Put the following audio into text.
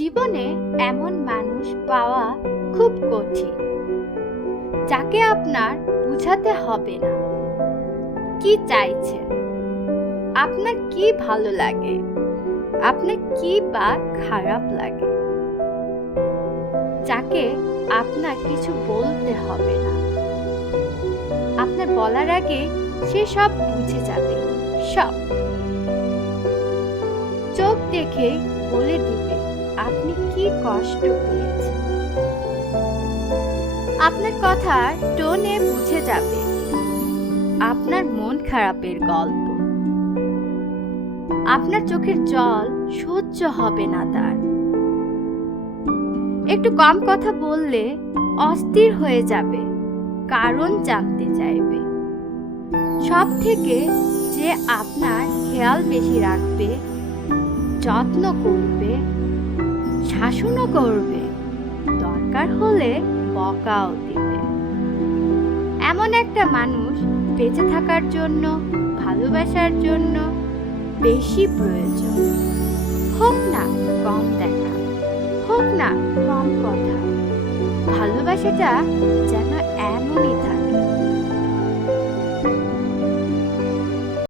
জীবনে এমন মানুষ পাওয়া খুব কঠিন, যাকে আপনার বুঝাতে হবে না। কি চাইছেন? আপনার কি ভালো লাগে? আপনার কি বা খারাপ লাগে? যাকে আপনার কিছু বলতে হবে না। আপনার বলার আগে সে সব বুঝে যাবে, সব। চোখ দেখে বলে দিবে। কি কষ্ট পেয়েছেন আপনার কথা টোনে বুঝে যাবে। আপনার মন খারাপের গল্প। আপনার চোখের জল সহ্য হবে না তার। একটু কম কথা বললে অস্থির হয়ে যাবে, কারণ জানতে চাইবে। সব থেকে যে আপনার খেয়াল বেশি রাখবে, যত্ন করবে শাসনও করবে। দরকার হলে বকাও দিবে। এমন একটা মানুষ বেঁচে থাকার জন্য, ভালোবাসার জন্য বেশি প্রয়োজন। হোক না কম দেখা, হোক না কম কথা। ভালোবাসাটা যেন